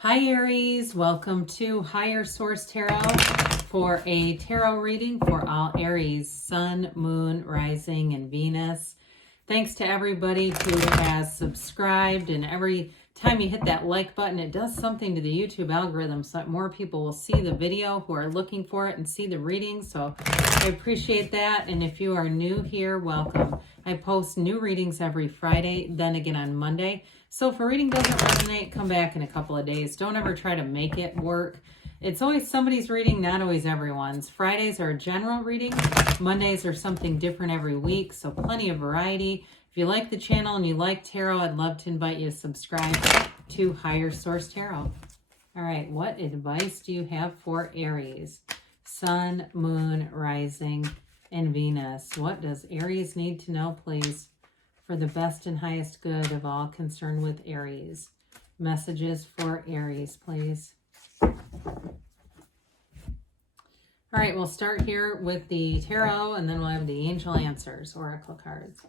Hi Aries, welcome to Higher Source Tarot for a tarot reading for all Aries, Sun, Moon, Rising, and Venus. Thanks to everybody who has subscribed, and every time you hit that like button, it does something to the YouTube algorithm so that more people will see the video who are looking for it and see the reading. So I appreciate that. And if you are new here, welcome. I post new readings every Friday, then again on Monday. So if a reading doesn't resonate, come back in a couple of days. Don't ever try to make it work. It's always somebody's reading, not always everyone's. Fridays are a general reading. Mondays are something different every week, so plenty of variety. If you like the channel and you like tarot, I'd love to invite you to subscribe to Higher Source Tarot. All right, what advice do you have for Aries? Sun, Moon, Rising, and Venus. What does Aries need to know, please, for the best and highest good of all concerned with Aries? Messages for Aries, please. All right, we'll start here with the tarot, and then we'll have the angel answers, oracle cards.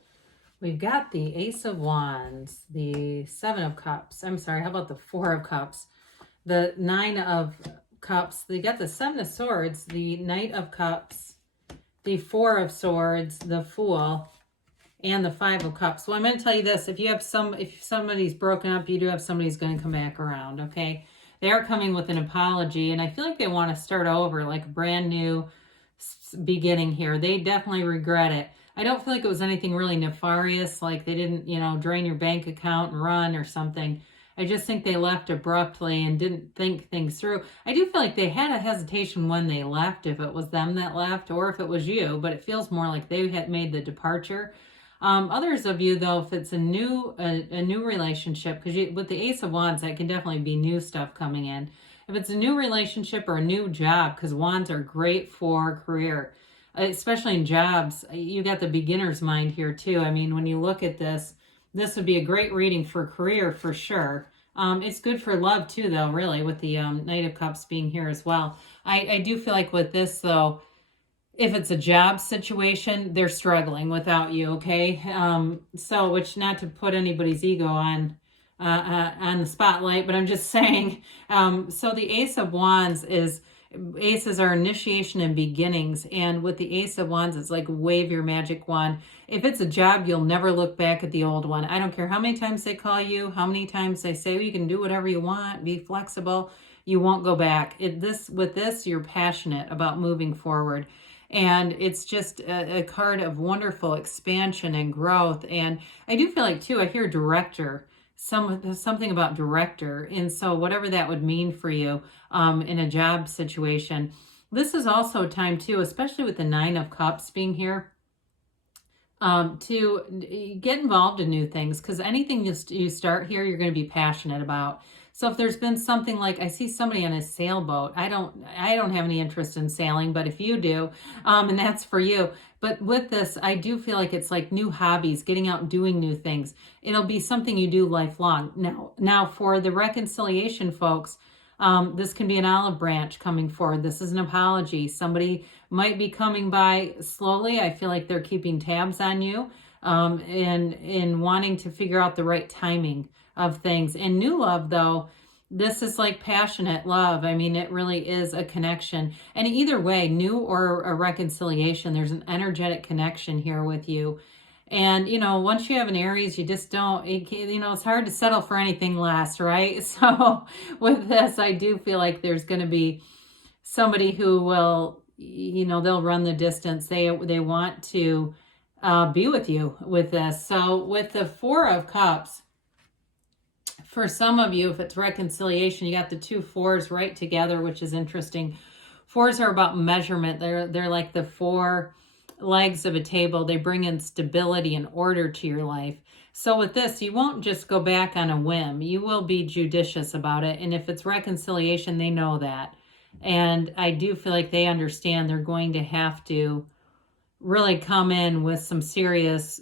We've got the Ace of Wands, the Seven of Cups. I'm sorry, how about the Four of Cups? The Nine of Cups. They got the Seven of Swords, the Knight of Cups, the Four of Swords, the Fool, and the Five of Cups. Well, I'm going to tell you this. If somebody's broken up, you do have somebody who's going to come back around, okay? They are coming with an apology, and I feel like they want to start over, like a brand new beginning here. They definitely regret it. I don't feel like it was anything really nefarious, like they didn't, drain your bank account and run or something. I just think they left abruptly and didn't think things through. I do feel like they had a hesitation when they left, if it was them that left or if it was you, but it feels more like they had made the departure. Others of you, though, if it's a new relationship, because with the Ace of Wands, that can definitely be new stuff coming in. If it's a new relationship or a new job, because Wands are great for career, especially in jobs, you got the beginner's mind here too. I mean, when you look at this would be a great reading for career for sure. It's good for love too, though, really, with the Knight of Cups being here as well. I do feel like with this, though, if it's a job situation, they're struggling without you, okay? So, which, not to put anybody's ego on the spotlight, but I'm just saying, so the Ace of Wands aces are initiation and beginnings, and with the Ace of Wands, it's like wave your magic wand. If it's a job, you'll never look back at the old one. I don't care how many times they call you, how many times they say, well, you can do whatever you want, be flexible. You won't go back. With this, you're passionate about moving forward. And it's just a card of wonderful expansion and growth. And I do feel like, too, I hear director, something about director. And so whatever that would mean for you in a job situation. This is also a time, too, especially with the Nine of Cups being here, to get involved in new things. Because anything you start here, you're going to be passionate about. So if there's been something like, I see somebody on a sailboat. I don't have any interest in sailing, but if you do, and that's for you. But with this, I do feel like it's like new hobbies, getting out and doing new things. It'll be something you do lifelong. Now for the reconciliation folks, this can be an olive branch coming forward. This is an apology. Somebody might be coming by slowly. I feel like they're keeping tabs on you, and wanting to figure out the right timing of things. And new love, though, this is like passionate love. I mean, it really is a connection. And either way, new or a reconciliation, there's an energetic connection here with you. And, once you have an Aries, you just don't, it's hard to settle for anything less, right? So with this, I do feel like there's going to be somebody who will, they'll run the distance. They want to be with you with this. So with the Four of Cups, for some of you, if it's reconciliation, you got the two fours right together, which is interesting. Fours are about measurement. They're like the four legs of a table. They bring in stability and order to your life. So with this, you won't just go back on a whim. You will be judicious about it. And if it's reconciliation, they know that. And I do feel like they understand they're going to have to really come in with some serious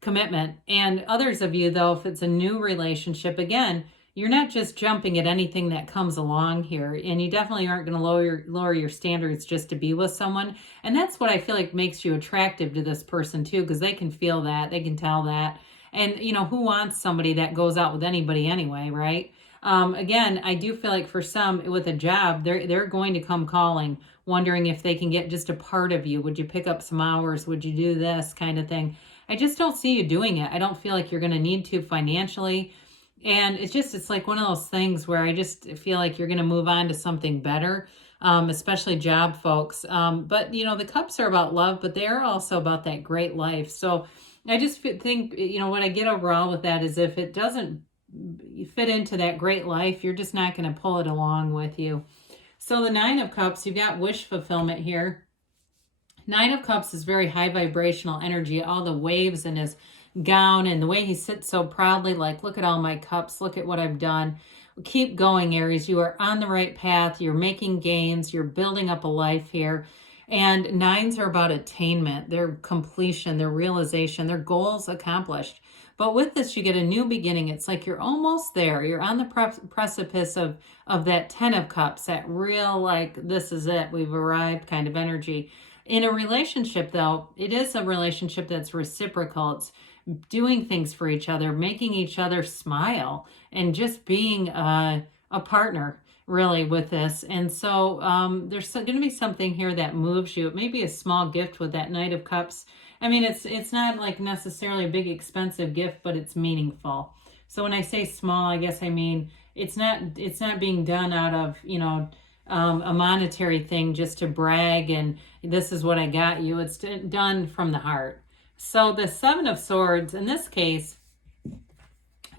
commitment. And others of you, though, if it's a new relationship, again, you're not just jumping at anything that comes along here, and you definitely aren't going to lower your standards just to be with someone. And that's what I feel like makes you attractive to this person too, because they can feel that, they can tell that. And who wants somebody that goes out with anybody anyway, right? Again, I do feel like for some with a job, they're going to come calling, wondering if they can get just a part of you. Would you pick up some hours? Would you do this kind of thing? I just don't see you doing it. I don't feel like you're going to need to financially. And it's like one of those things where I just feel like you're going to move on to something better, especially job folks. But, the cups are about love, but they are also about that great life. So I just think, what I get overall with that is if it doesn't fit into that great life, you're just not going to pull it along with you. So the Nine of Cups, you've got wish fulfillment here. Nine of Cups is very high vibrational energy, all the waves in his gown and the way he sits so proudly, like, look at all my cups, look at what I've done. Keep going, Aries. You are on the right path. You're making gains. You're building up a life here. And nines are about attainment, their completion, their realization, their goals accomplished. But with this, you get a new beginning. It's like you're almost there. You're on the precipice of that 10 of Cups, that real, like, this is it, we've arrived kind of energy. In a relationship, though, it is a relationship that's reciprocal. It's doing things for each other, making each other smile, and just being a partner, really, with this. And so there's going to be something here that moves you. It may be a small gift with that Knight of Cups. I mean, it's not like necessarily a big expensive gift, but it's meaningful. So when I say small, I guess I mean it's not being done out of, a monetary thing just to brag and this is what I got you. It's done from the heart. So the Seven of Swords, in this case,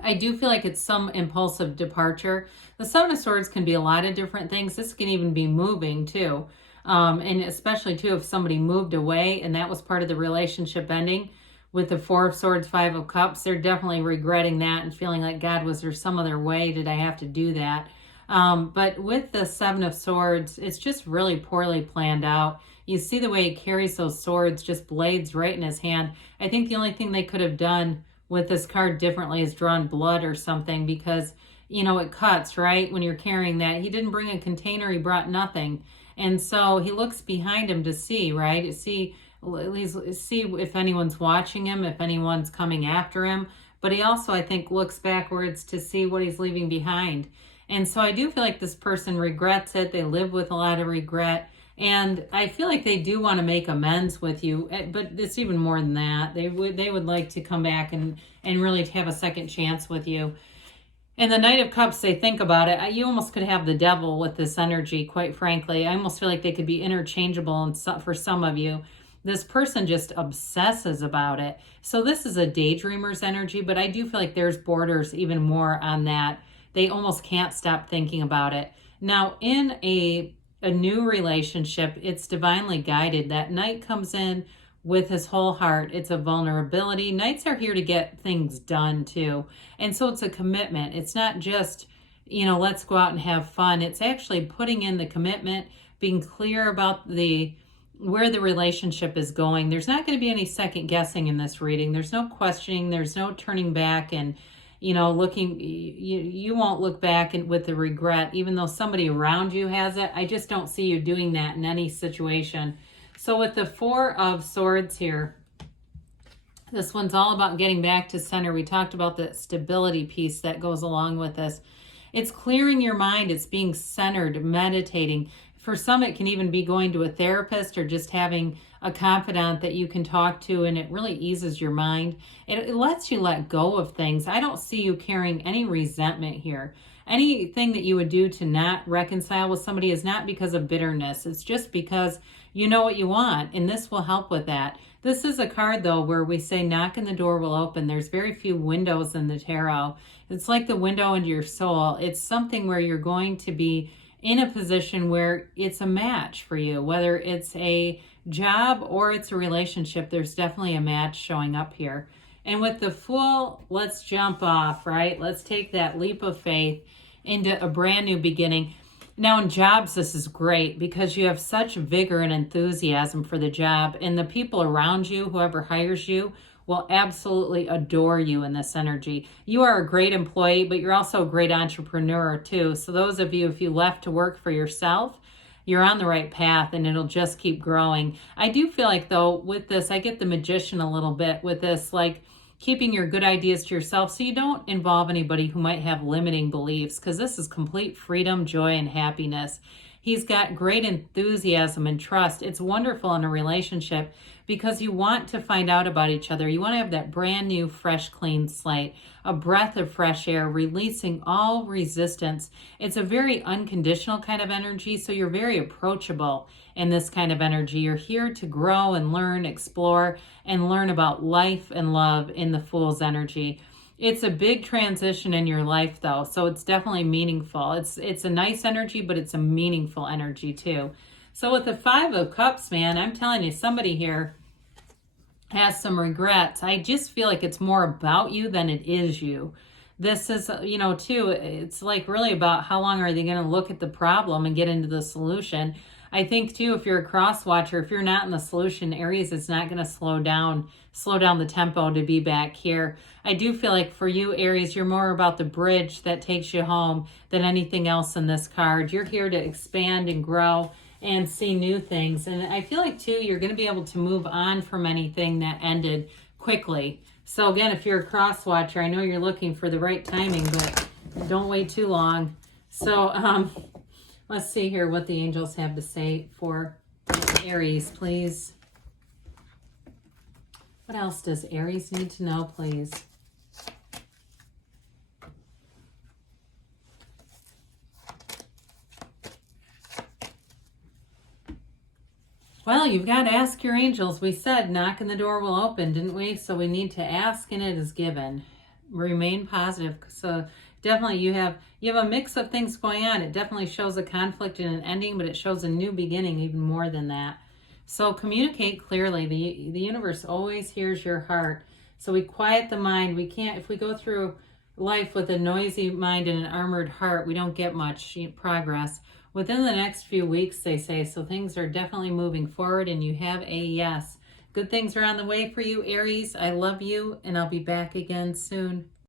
I do feel like it's some impulsive departure. The Seven of Swords can be a lot of different things. This can even be moving too. And especially too, if somebody moved away and that was part of the relationship ending. With the Four of Swords, Five of Cups, they're definitely regretting that and feeling like, God, was there some other way? Did I have to do that? But with the Seven of Swords, it's just really poorly planned out. You see the way he carries those swords, just blades right in his hand. I think the only thing they could have done with this card differently is drawn blood or something, because, it cuts, right? When you're carrying that. He didn't bring a container. He brought nothing. And so he looks behind him to see, right? To see if anyone's watching him, if anyone's coming after him. But he also, I think, looks backwards to see what he's leaving behind. And so I do feel like this person regrets it. They live with a lot of regret. And I feel like they do want to make amends with you, but it's even more than that. They would like to come back and really have a second chance with you. And the Knight of Cups, they think about it. You almost could have the devil with this energy, quite frankly. I almost feel like they could be interchangeable and for some of you. This person just obsesses about it. So this is a daydreamer's energy, but I do feel like there's borders even more on that. They almost can't stop thinking about it. Now, in a new relationship, it's divinely guided. That Knight comes in with his whole heart. It's a vulnerability. Knights are here to get things done too. And so it's a commitment. It's not just, let's go out and have fun. It's actually putting in the commitment, being clear about where the relationship is going. There's not going to be any second guessing in this reading. There's no questioning. There's no turning back and looking, you won't look back with the regret, even though somebody around you has it. I just don't see you doing that in any situation. So with the Four of Swords here, this one's all about getting back to center. We talked about the stability piece that goes along with this. It's clearing your mind. It's being centered, meditating. For some, it can even be going to a therapist or just having a confidant that you can talk to, and it really eases your mind. It lets you let go of things. I don't see you carrying any resentment here. Anything that you would do to not reconcile with somebody is not because of bitterness. It's just because you know what you want, and this will help with that. This is a card, though, where we say knock and the door will open. There's very few windows in the tarot. It's like the window into your soul. It's something where you're going to be in a position where it's a match for you, whether it's a job or it's a relationship. There's definitely a match showing up here. And with the Fool, let's jump off, right? Let's take that leap of faith into a brand new beginning. Now in jobs, this is great because you have such vigor and enthusiasm for the job, and the people around you, whoever hires you, will absolutely adore you in this energy. You are a great employee, but you're also a great entrepreneur too. So those of you, if you left to work for yourself, you're on the right path and it'll just keep growing. I do feel like, though, with this, I get the Magician a little bit with this, like keeping your good ideas to yourself so you don't involve anybody who might have limiting beliefs, because this is complete freedom, joy, and happiness. He's got great enthusiasm and trust. It's wonderful in a relationship because you want to find out about each other. You want to have that brand new, fresh, clean slate, a breath of fresh air, releasing all resistance. It's a very unconditional kind of energy, so you're very approachable in this kind of energy. You're here to grow and learn, explore, and learn about life and love in the Fool's energy. It's a big transition in your life, though, so it's definitely meaningful. It's a nice energy, but it's a meaningful energy, too. So with the Five of Cups, man, I'm telling you, somebody here has some regrets. I just feel like it's more about you than it is you. This is, too, it's like really about how long are they going to look at the problem and get into the solution. I think, too, if you're a cross watcher, if you're not in the solution, Aries, it's not going to slow down the tempo to be back here. I do feel like for you, Aries, you're more about the bridge that takes you home than anything else in this card. You're here to expand and grow and see new things. And I feel like, too, you're going to be able to move on from anything that ended quickly. So, again, if you're a cross watcher, I know you're looking for the right timing, but don't wait too long. So, let's see here what the angels have to say for Aries, please. What else does Aries need to know, please? Well, you've got to ask your angels. We said knock and the door will open, didn't we? So we need to ask and it is given. Remain positive. So definitely you have a mix of things going on. It definitely shows a conflict and an ending, but it shows a new beginning even more than that. So communicate clearly. The universe always hears your heart. So we quiet the mind. We can't, if we go through life with a noisy mind and an armored heart, we don't get much progress. Within the next few weeks, they say, so things are definitely moving forward and you have a yes. Good things are on the way for you, Aries. I love you, and I'll be back again soon.